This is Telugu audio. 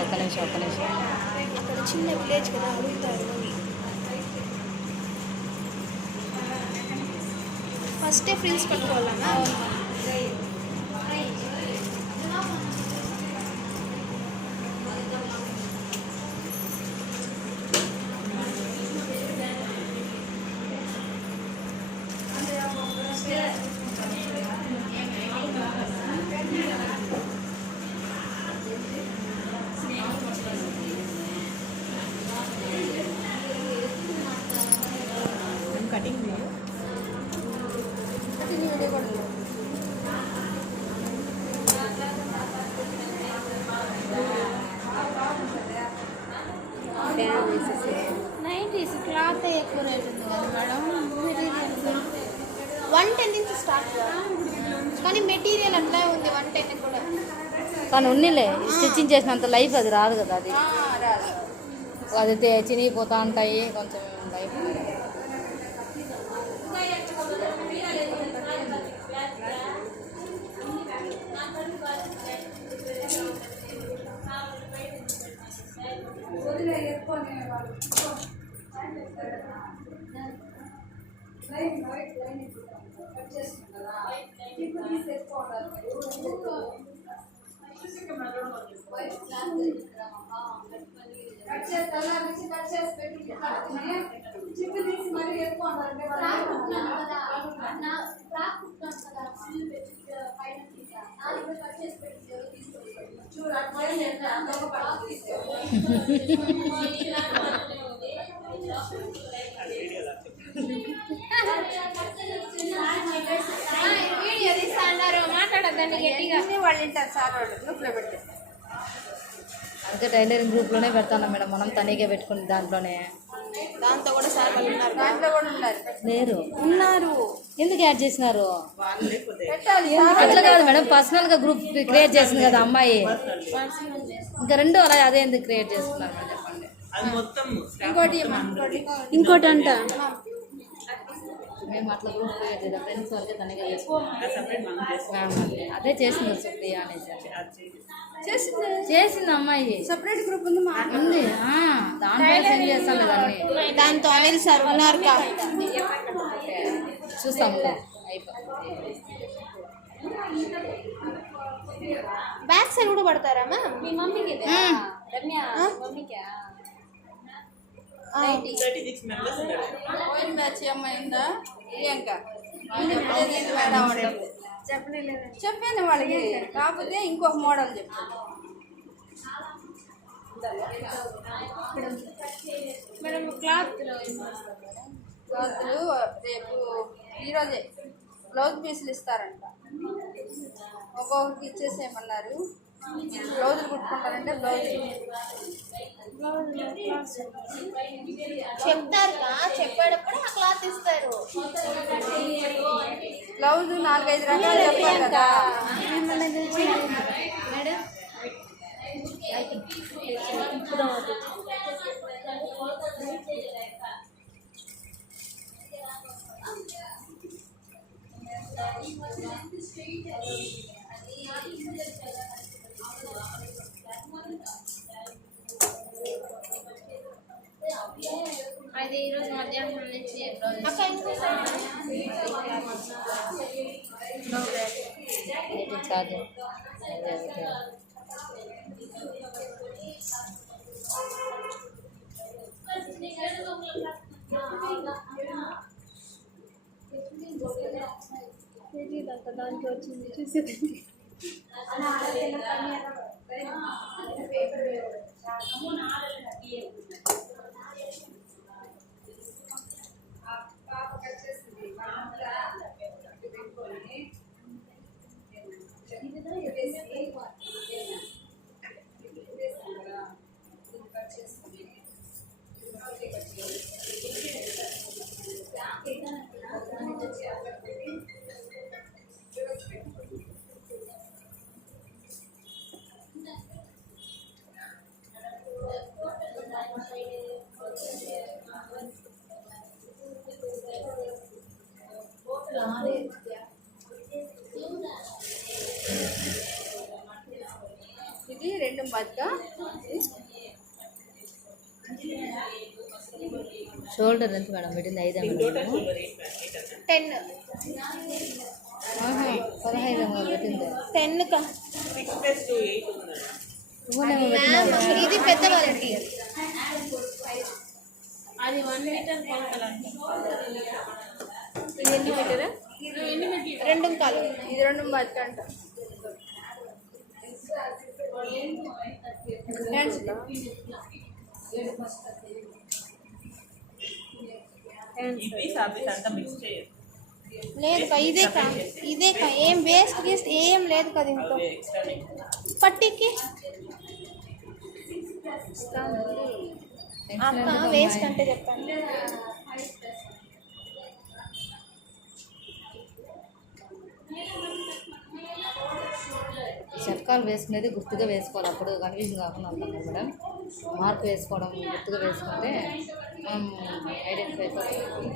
ఒక్క నిమిషం అక్కడ చిన్న విలేజ్ కదా అడుగుతారు. ఫస్టే ఫ్రిల్స్ పట్టుకోవాలన్నా. కటింగ్ వీడియో కూడా 90s క్లాత్ ఎక్కువ రేట్ ఉంది కదా మేడం. మెటీరియల్ 110 నుంచి స్టార్ట్ కానీ మెటీరియల్ అట్లా ఉంది 110 కూడా. కానీ ఉన్నిలే స్టిచ్చింగ్ చేసినంత లైఫ్ అది రాదు కదా. అది చినిగిపోతూ ఉంటాయి కొంచెం లైఫ్. వీడియో తీస్తా అన్నారు, మాట్లాడద్దండి గట్టిగా. వాళ్ళు వింటారు సార్, వాళ్ళు గ్రూప్లో పెడితే. అందుకే టైలరింగ్ గ్రూప్లోనే పెడతాను మేడం, మనం తనీగా పెట్టుకుని దాంట్లోనే. దాంతో కూడా సార్ వాళ్ళు ఉన్నారు, దాంట్లో కూడా ఉన్నారు. లేరు ఉన్నారు. ఎందుకు యాడ్ చేసినారు? పెట్టాలి అట్లా కాదు మేడం, పర్సనల్గా గ్రూప్ క్రియేట్ చేసింది కదా అమ్మాయి. ఇంకా రెండు అలా అదే ఎందుకు క్రియేట్ చేసుకున్నారు మేడం చెప్పండి. ఇంకోటి అంట మేము అట్లా గ్రూప్ క్రియేట్ చేద్దాం, ఫ్రెండ్స్ వరకే తనగా చేసుకున్నాం. అదే చేసింది సుప్రియ అనేసి చేసింది అమ్మాయి. సెపరేట్ గ్రూప్ ఉంది ఉంది దాంట్లో సెండ్ చేస్తాం కదండి. దాంతో అనిల్ సార్ ఉన్నారు చూస్తాము బ్యాక్ సైడ్ కూడా పడతారా మీ మమ్మీకి? చెప్పాను వాళ్ళకి, కాకపోతే ఇంకొక మోడల్ చెప్పాను మేడం. క్లాత్లు రేపు ఈరోజే బ్లౌజ్ పీసులు ఇస్తారంట, ఒక్కొక్కరికి ఇచ్చేసేయమన్నారు. బ్లౌజులు కుట్టుకుంటారంటే బ్లౌజ్ చెప్తారు, చెప్పేటప్పుడు ఆ క్లాత్ ఇస్తారు. బ్లౌజ్ 4-5 రకాలు చెప్పారు కదా మేడం. అది ఈరోజు మధ్యాహ్నం నుంచి కాదు. దాంట్లో వచ్చింది చూసేదండి. ఇది 2 బాద్గా షోల్డర్ ఎంత మేడం పెట్టింది 5 మేడం 10 15 పెట్టింది 10 కా ఇవ్వలేమో పెట్టినా ఇది పెద్ద క్వాలిటీ అది 1 మీటర్ కొలతలండి. ఇది ఎన్ని మీటర్ 2 కాలు ఇది 2 బాద్గా అంట ఇవి సాబిత్ అంతా మిక్స్ చేయరు. లేదు కా ఇదే కా ఏం వేస్ట్ గీస్ట్ ఏం లేదు కదా ఇంట్లో ఎక్స్ట్రానే. పట్టీకి అక్క వేస్ట్ అంటే చెప్పండి చక్కాలు వేసుకునేది గుర్తుగా వేసుకోవాలి, అప్పుడు కన్ఫ్యూజన్ కాకుండా ఉంటాం కదా మేడం. మార్క్ వేసుకోవడం గుర్తుగా వేసుకుంటే మనం ఐడెంటిఫై అయిపోతాం.